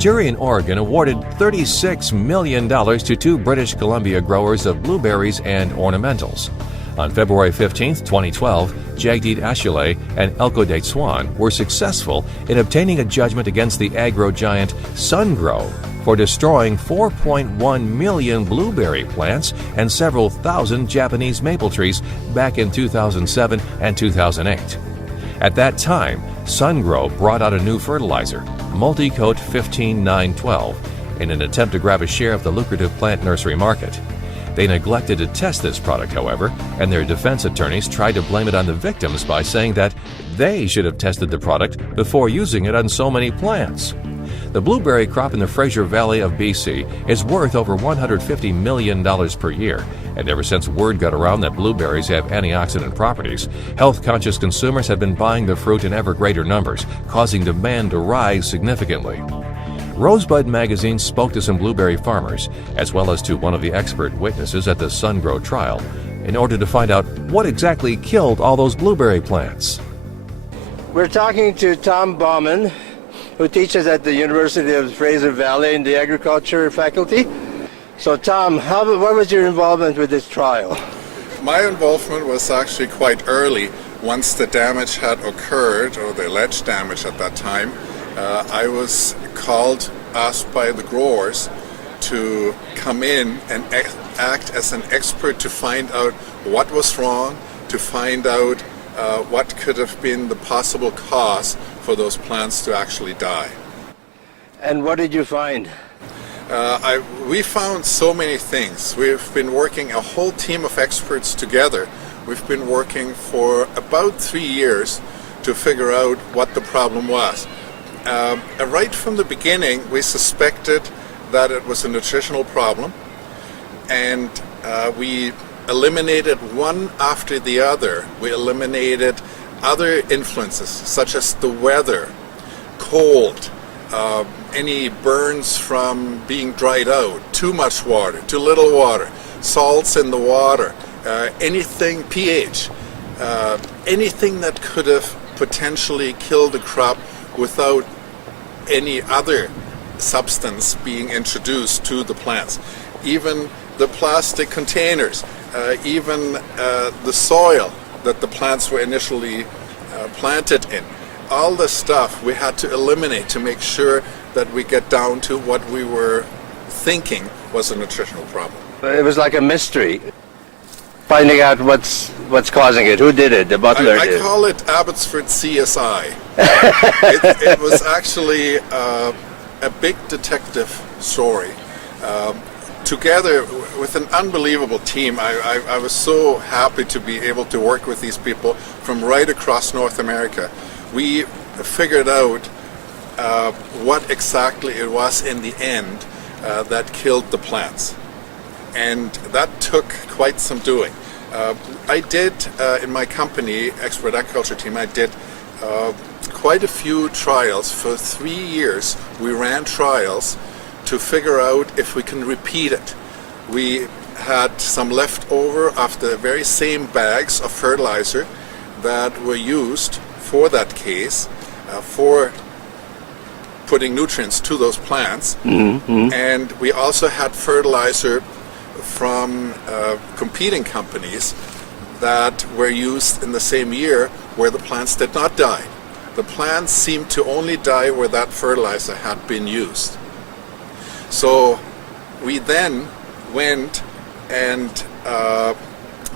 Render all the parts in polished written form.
jury in Oregon awarded $36 million to two British Columbia growers of blueberries and ornamentals. On February 15, 2012, Jagdeep Ashile and Elko de Swan were successful in obtaining a judgment against the agro giant SunGrow for destroying 4.1 million blueberry plants and several thousand Japanese maple trees back in 2007 and 2008. At that time, SunGrow brought out a new fertilizer, Multicoat 15912, in an attempt to grab a share of the lucrative plant nursery market. They neglected to test this product, however, and their defense attorneys tried to blame it on the victims by saying that they should have tested the product before using it on so many plants. The blueberry crop in the Fraser Valley of BC is worth over $150 million per year, and ever since word got around that blueberries have antioxidant properties, health-conscious consumers have been buying the fruit in ever greater numbers, causing demand to rise significantly. Rosebud magazine spoke to some blueberry farmers, as well as to one of the expert witnesses at the SunGrow trial, in order to find out what exactly killed all those blueberry plants. We're talking to Tom Bauman, who teaches at the University of Fraser Valley in the agriculture faculty. So Tom, what was your involvement with this trial? My involvement was actually quite early. Once the damage had occurred, or the alleged damage at that time, I was asked by the growers to come in and act as an expert to find out what was wrong, to find out what could have been the possible cause for those plants to actually die. And what did you find? We found so many things. We've been working, a whole team of experts together. We've been working for about 3 years to figure out what the problem was. Right from the beginning, we suspected that it was a nutritional problem, and we eliminated one after the other. We eliminated other influences, such as the weather, cold, any burns from being dried out, too much water, too little water, salts in the water, anything, pH, anything that could have potentially killed the crop without any other substance being introduced to the plants. Even the plastic containers, even the soil that the plants were initially planted in. All this stuff we had to eliminate to make sure that we get down to what we were thinking was a nutritional problem. It was like a mystery, finding out what's causing it. Who did it? The butler I did. call it Abbotsford CSI. it was actually a big detective story. Together with an unbelievable team, I was so happy to be able to work with these people from right across North America. We figured out what exactly it was in the end that killed the plants. And that took quite some doing. I did, in my company, Expert Agriculture Team, I did quite a few trials. For 3 years, we ran trials to figure out if we can repeat it. We had some left over of the very same bags of fertilizer that were used for that case, for putting nutrients to those plants. Mm-hmm. And we also had fertilizer from competing companies that were used in the same year where the plants did not die. The plants seemed to only die where that fertilizer had been used. So we then went and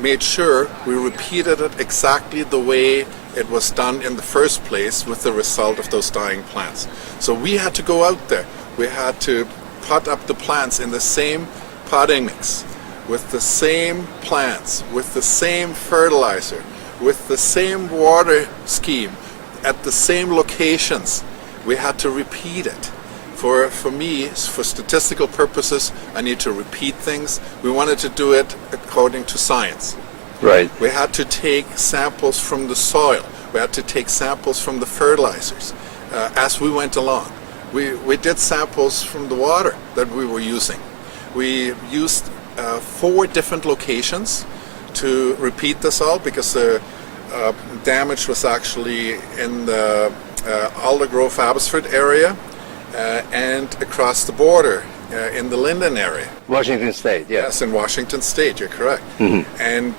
made sure we repeated it exactly the way it was done in the first place with the result of those dying plants. So we had to go out there. We had to pot up the plants in the same potting mix, with the same plants, with the same fertilizer, with the same water scheme, at the same locations. We had to repeat it. For me, for statistical purposes, I need to repeat things. We wanted to do it according to science. Right. We had to take samples from the soil. We had to take samples from the fertilizers as we went along. We did samples from the water that we were using. We used 4 different locations to repeat this all because the damage was actually in the Aldergrove Abbotsford area, and across the border in the Linden area. Washington State, yeah. Yes, in Washington State, you're correct. And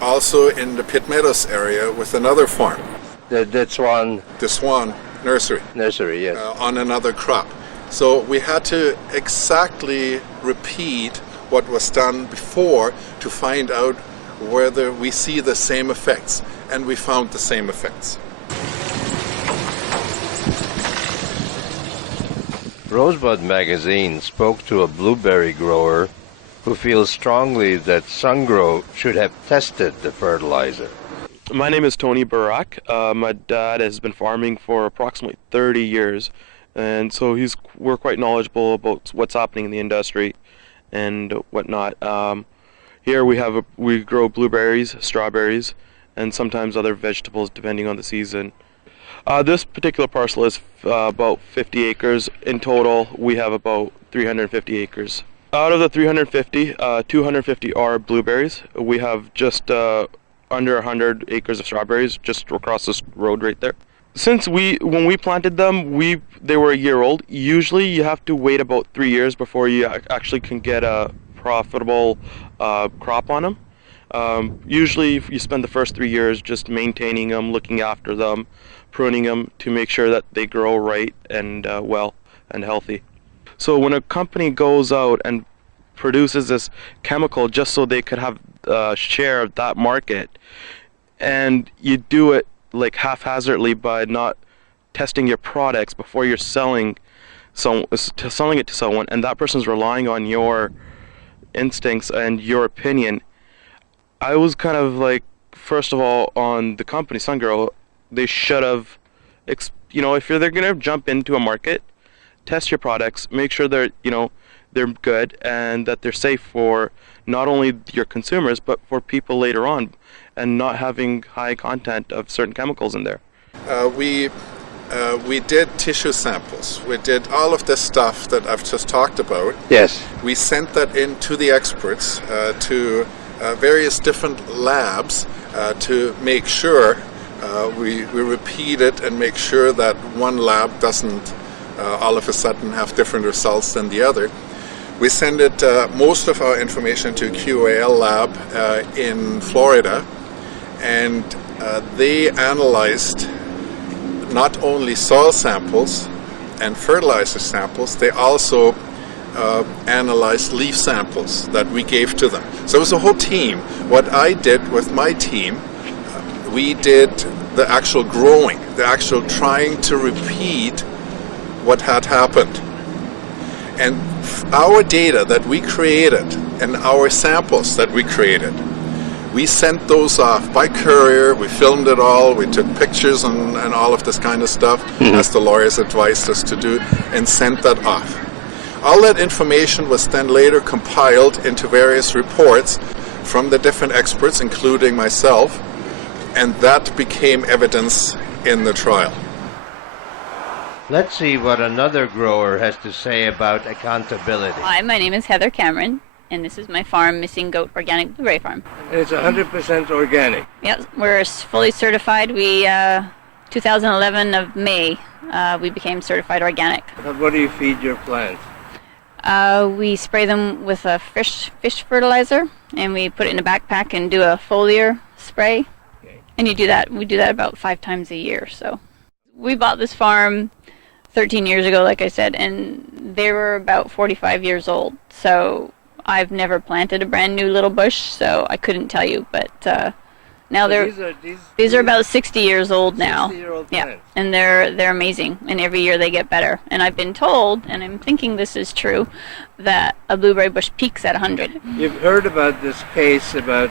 also in the Pitt Meadows area with another farm, The Swan the Swan Nursery, Nursery, yes. on another crop. So we had to exactly repeat what was done before to find out whether we see the same effects, and we found the same effects. Rosebud magazine spoke to a blueberry grower who feels strongly that SunGrow should have tested the fertilizer. My name is Tony Barak. My dad has been farming for approximately 30 years, and so we're quite knowledgeable about what's happening in the industry and whatnot. Here we grow blueberries, strawberries, and sometimes other vegetables depending on the season. This particular parcel is about 50 acres. In total, we have about 350 acres. Out of the 350, 250 are blueberries. We have just under 100 acres of strawberries just across this road right there. Since when we planted them, they were a year old. Usually you have to wait about 3 years before you actually can get a profitable crop on them. Usually you spend the first 3 years just maintaining them, looking after them, pruning them to make sure that they grow right and well and healthy. So when a company goes out and produces this chemical just so they could have a share of that market, and you do it like haphazardly by not testing your products before you're selling it to someone, and that person's relying on your instincts and your opinion. I was kind of like, first of all, on the company SunGrow, they should have, if they're going to jump into a market, test your products, make sure they're good and that they're safe for not only your consumers but for people later on, and not having high content of certain chemicals in there. We did tissue samples. We did all of this stuff that I've just talked about. Yes. We sent that in to the experts, to various different labs, to make sure we repeat it and make sure that one lab doesn't all of a sudden have different results than the other. We send it most of our information to QAL lab in Florida, and they analyzed not only soil samples and fertilizer samples, they also analyzed leaf samples that we gave to them. So it was a whole team. What I did with my team, we did the actual growing, the actual trying to repeat what had happened. And our data that we created and our samples that we created, we sent those off by courier. We filmed it all. We took pictures and all of this kind of stuff, as the lawyers advised us to do, and sent that off. All that information was then later compiled into various reports from the different experts, including myself, and that became evidence in the trial. Let's see what another grower has to say about accountability. Hi, my name is Heather Cameron, and this is my farm, Missing Goat Organic Blueberry Farm. It's 100% organic. Yes, we're fully certified. 2011 of May, we became certified organic. What do you feed your plants? We spray them with a fish fertilizer, and we put it in a backpack and do a foliar spray. Okay. And we do that about 5 times a year. So we bought this farm 13 years ago, like I said, and they were about 45 years old. So I've never planted a brand new little bush, so I couldn't tell you. But now these are about 60 years old now. 60-year-old yeah, plants. And they're amazing, and every year they get better. And I've been told, and I'm thinking this is true, that a blueberry bush peaks at 100. You've heard about this case about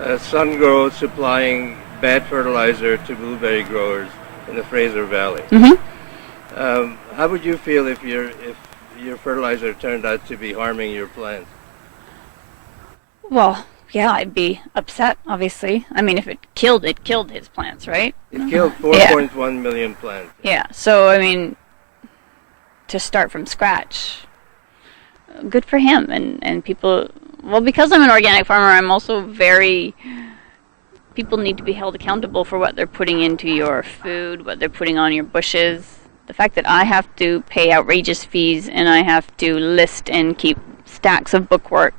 SunGrow supplying bad fertilizer to blueberry growers in the Fraser Valley. Mm-hmm. How would you feel if your fertilizer turned out to be harming your plants? Well, yeah, I'd be upset, obviously. I mean, if it killed his plants, right? It killed 4.1 million plants. Yeah, so, I mean, to start from scratch, good for him. And people, well, because I'm an organic farmer, I'm also people need to be held accountable for what they're putting into your food, what they're putting on your bushes. The fact that I have to pay outrageous fees and I have to list and keep stacks of bookwork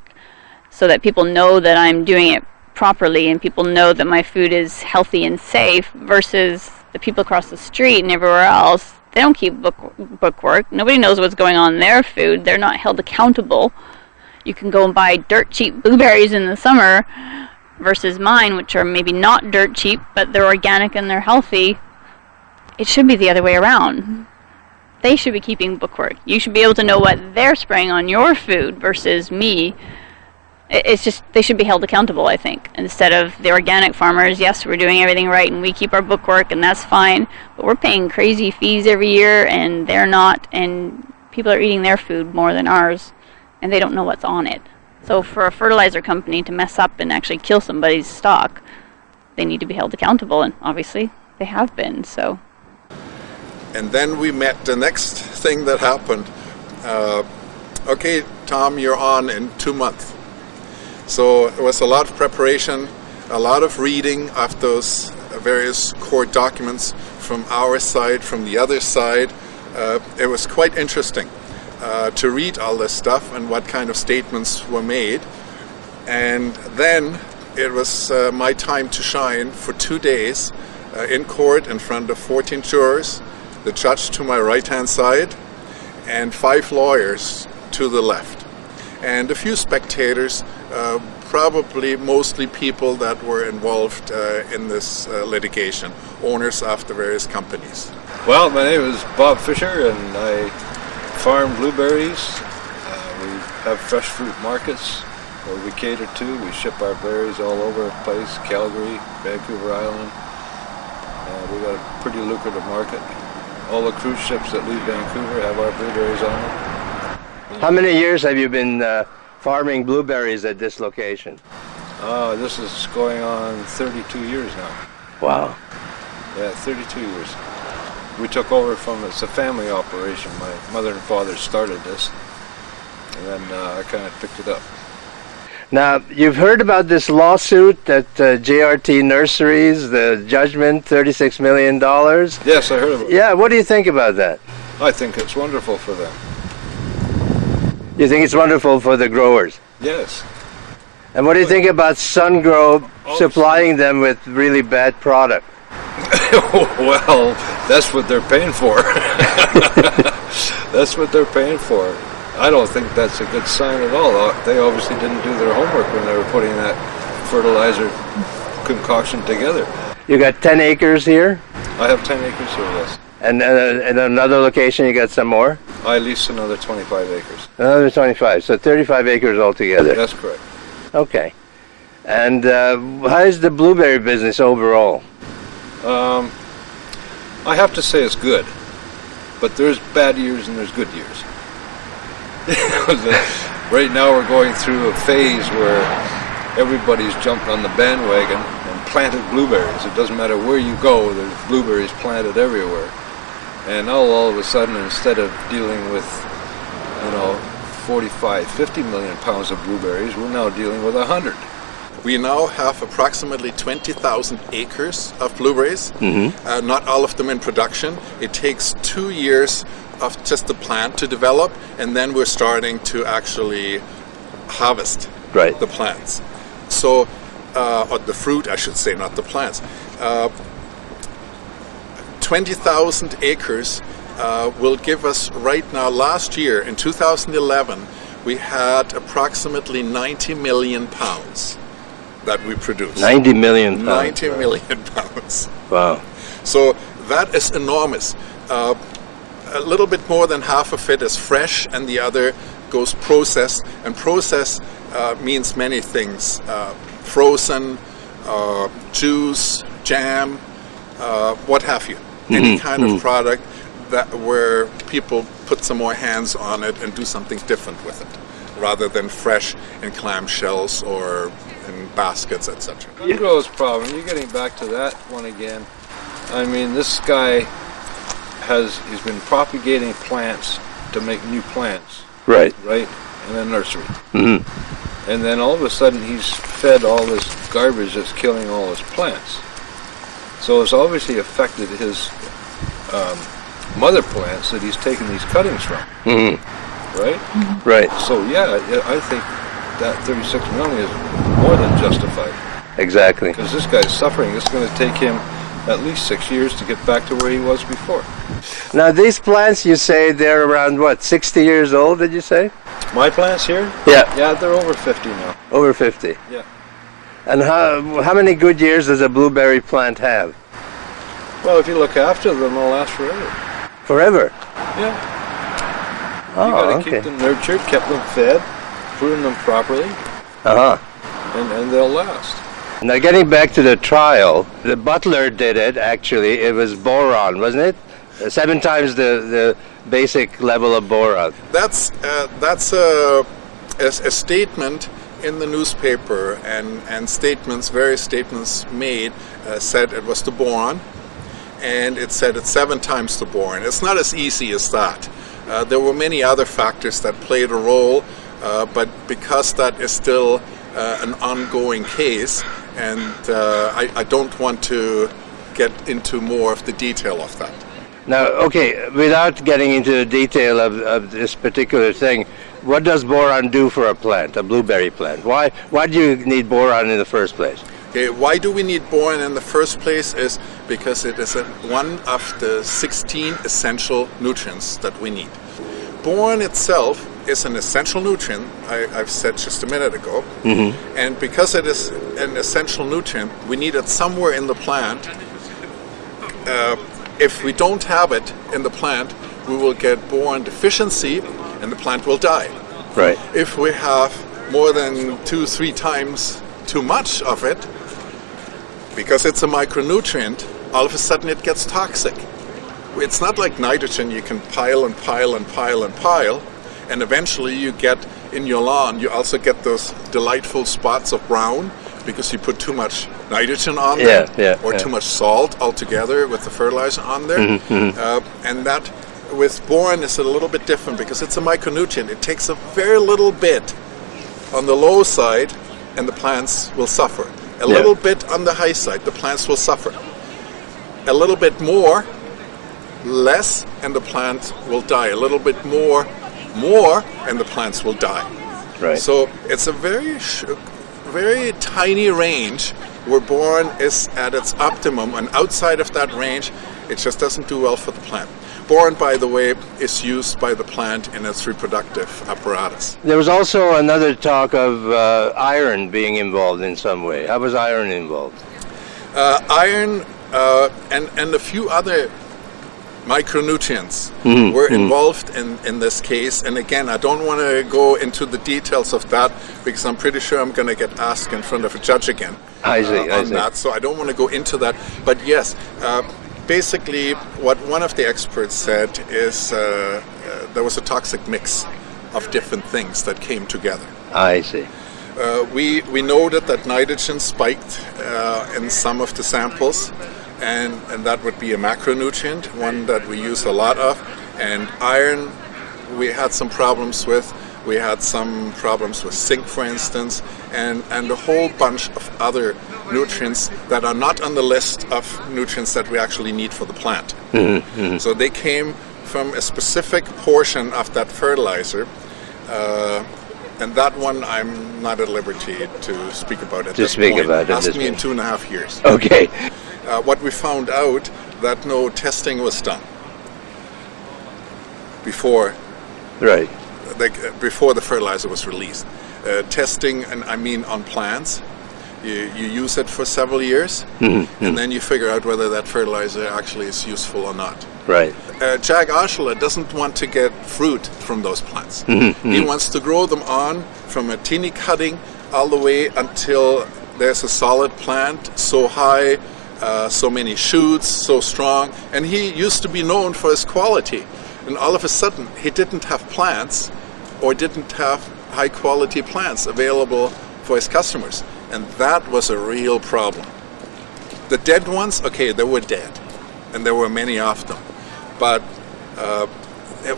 so that people know that I'm doing it properly and people know that my food is healthy and safe, versus the people across the street and everywhere else, they don't keep bookwork. Nobody knows what's going on in their food. They're not held accountable. You can go and buy dirt cheap blueberries in the summer versus mine, which are maybe not dirt cheap, but they're organic and they're healthy. It should be the other way around. They should be keeping bookwork. You should be able to know what they're spraying on your food versus me. It's just, they should be held accountable, I think. Instead of the organic farmers, yes, we're doing everything right and we keep our bookwork and that's fine, but we're paying crazy fees every year and they're not, and people are eating their food more than ours and they don't know what's on it. So for a fertilizer company to mess up and actually kill somebody's stock, they need to be held accountable, and obviously they have been. So. And then we met the next thing that happened. Okay, Tom, you're on in 2 months. So it was a lot of preparation, a lot of reading of those various court documents from our side, from the other side. It was quite interesting to read all this stuff and what kind of statements were made. And then it was my time to shine for 2 days in court in front of 14 jurors, the judge to my right-hand side, and 5 lawyers to the left. And a few spectators, probably mostly people that were involved in this litigation, owners of the various companies. Well, my name is Bob Fisher and I farm blueberries. We have fresh fruit markets where we cater to. We ship our berries all over the place, Calgary, Vancouver Island. We got a pretty lucrative market. All the cruise ships that leave Vancouver have our blueberries on them. How many years have you been farming blueberries at this location? This is going on 32 years now. Wow. Yeah, 32 years. We took over it's a family operation. My mother and father started this, and then I kind of picked it up. Now, you've heard about this lawsuit at JRT Nurseries, the judgment, $36 million? Yes, I heard of it. Yeah, what do you think about that? I think it's wonderful for them. You think it's wonderful for the growers? Yes. And what do you think about SunGrow supplying them with really bad product? Well, that's what they're paying for. That's what they're paying for. I don't think that's a good sign at all. They obviously didn't do their homework when they were putting that fertilizer concoction together. You got 10 acres here? I have 10 acres here, yes. And in another location you got some more? I lease another 25 acres. Another 25, so 35 acres altogether. That's correct. Okay. And how is the blueberry business overall? I have to say it's good, but there's bad years and there's good years. Right now we're going through a phase where everybody's jumped on the bandwagon and planted blueberries. It doesn't matter where you go, there's blueberries planted everywhere. And now all of a sudden, instead of dealing with, 45, 50 million pounds of blueberries, we're now dealing with 100. We now have approximately 20,000 acres of blueberries, not all of them in production. It takes 2 years of just the plant to develop, and then we're starting to actually harvest the plants. So, or the fruit, I should say, not the plants. 20,000 acres will give us right now, last year in 2011, we had approximately 90 million pounds that we produced. 90 million pounds. 90 million pounds. Wow. So that is enormous. A little bit more than half of it is fresh and the other goes processed. And processed means many things. Frozen, juice, jam, what have you. Any kind of product where people put some more hands on it and do something different with it, rather than fresh in clamshells or in baskets, etc. SunGrow's problem, you're getting back to that one again. I mean, this guy he's been propagating plants to make new plants. Right? In a nursery. And then all of a sudden he's fed all this garbage that's killing all his plants. So it's obviously affected his mother plants that he's taking these cuttings from. Right? Right. So yeah, I think that 36 million is more than justified. Exactly. Because this guy's suffering. It's going to take him at least 6 years to get back to where he was before. Now these plants, you say they're around what, 60 years old? Did you say? My plants here? Yeah. Yeah, they're over 50 now. Over 50. Yeah. And how many good years does a blueberry plant have? Well, if you look after them, they'll last forever. Forever. Yeah. Oh, You got to okay. keep them nurtured, keep them fed, prune them properly, Uh-huh. and they'll last. Now getting back to the trial, the Butler did it actually. It was boron, wasn't it? 7 times the basic level of boron. That's a statement in the newspaper, and various statements made said it was the boron, and it said it's 7 times the boron. It's not as easy as that. There were many other factors that played a role, but because that is still an ongoing case, and I don't want to get into more of the detail of that. Now, okay, without getting into the detail of this particular thing, what does boron do for a plant, a blueberry plant? Why do you need boron in the first place? Okay, why do we need boron in the first place is because it is one of the 16 essential nutrients that we need. Boron itself is an essential nutrient, I've said just a minute ago, and because it is an essential nutrient, we need it somewhere in the plant. If we don't have it in the plant, we will get boron deficiency and the plant will die. Right. If we have more than 2-3 times too much of it, because it's a micronutrient, all of a sudden it gets toxic. It's not like nitrogen, you can pile and pile and pile and pile, and eventually you get in your lawn, you also get those delightful spots of brown because you put too much nitrogen on there, or too much salt altogether with the fertilizer on there. And that with boron is a little bit different because it's a micronutrient. It takes a very little bit on the low side and the plants will suffer. A little bit on the high side, the plants will suffer. A little bit more, less, and the plant will die. A little bit more, and the plants will die. Right. So it's a very tiny range where boron is at its optimum, and outside of that range, it just doesn't do well for the plant. Boron, by the way, is used by the plant in its reproductive apparatus. There was also another talk of iron being involved in some way. How was iron involved? Iron and a few other micronutrients were involved in this case. And again, I don't want to go into the details of that because I'm pretty sure I'm going to get asked in front of a judge again I see. that. So I don't want to go into that. But yes, basically what one of the experts said is there was a toxic mix of different things that came together. I see. We noted that nitrogen spiked in some of the samples, and that would be a macronutrient, one that we use a lot of. And iron, we had some problems with. We had some problems with zinc, for instance, and a whole bunch of other nutrients that are not on the list of nutrients that we actually need for the plant. So they came from a specific portion of that fertilizer. And that one I'm not at liberty to speak about at this point. Ask me in 2.5 years. Okay. What we found out that no testing was done before before the fertilizer was released. Testing, and I mean on plants. You use it for several years, and then you figure out whether that fertilizer actually is useful or not. Right. Jag Oshla doesn't want to get fruit from those plants. He wants to grow them on from a teeny cutting all the way until there's a solid plant, so high, so many shoots, so strong. And he used to be known for his quality. And all of a sudden, he didn't have plants or didn't have high quality plants available for his customers. And that was a real problem. The dead ones, okay, they were dead. And there were many of them. But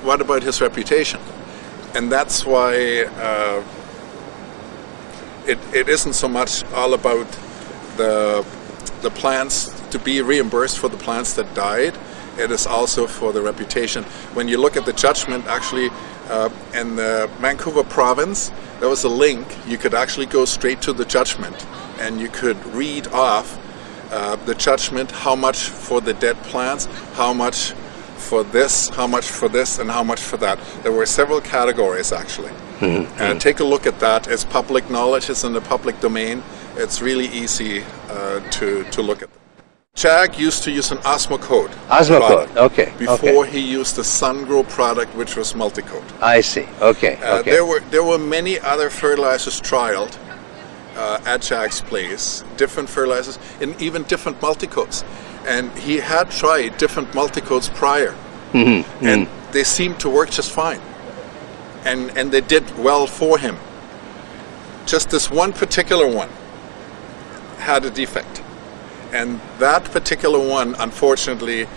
what about his reputation? And that's why it isn't so much all about the plants to be reimbursed for the plants that died. It is also for the reputation. When you look at the judgment, actually, in the Vancouver province, there was a link. You could actually go straight to the judgment, and you could read off the judgment, how much for the dead plants, how much for this, how much for this, and how much for that. There were several categories, actually. Take a look at that. It's public knowledge. It's in the public domain. It's really easy to look at. Jag used to use an Osmocote. Osmocote, product okay. Before he used the SunGrow product, which was Multicote. I see. Okay. Okay. There were many other fertilizers trialed at Jag's place, different fertilizers, and even different multicoats. And he had tried different multicoats prior, and they seemed to work just fine. And they did well for him. Just this one particular one had a defect. And that particular one, unfortunately,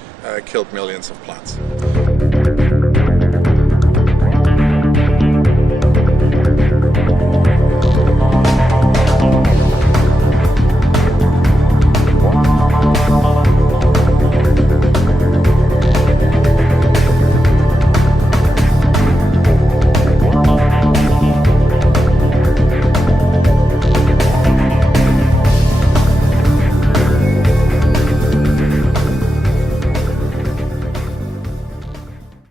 killed millions of plants.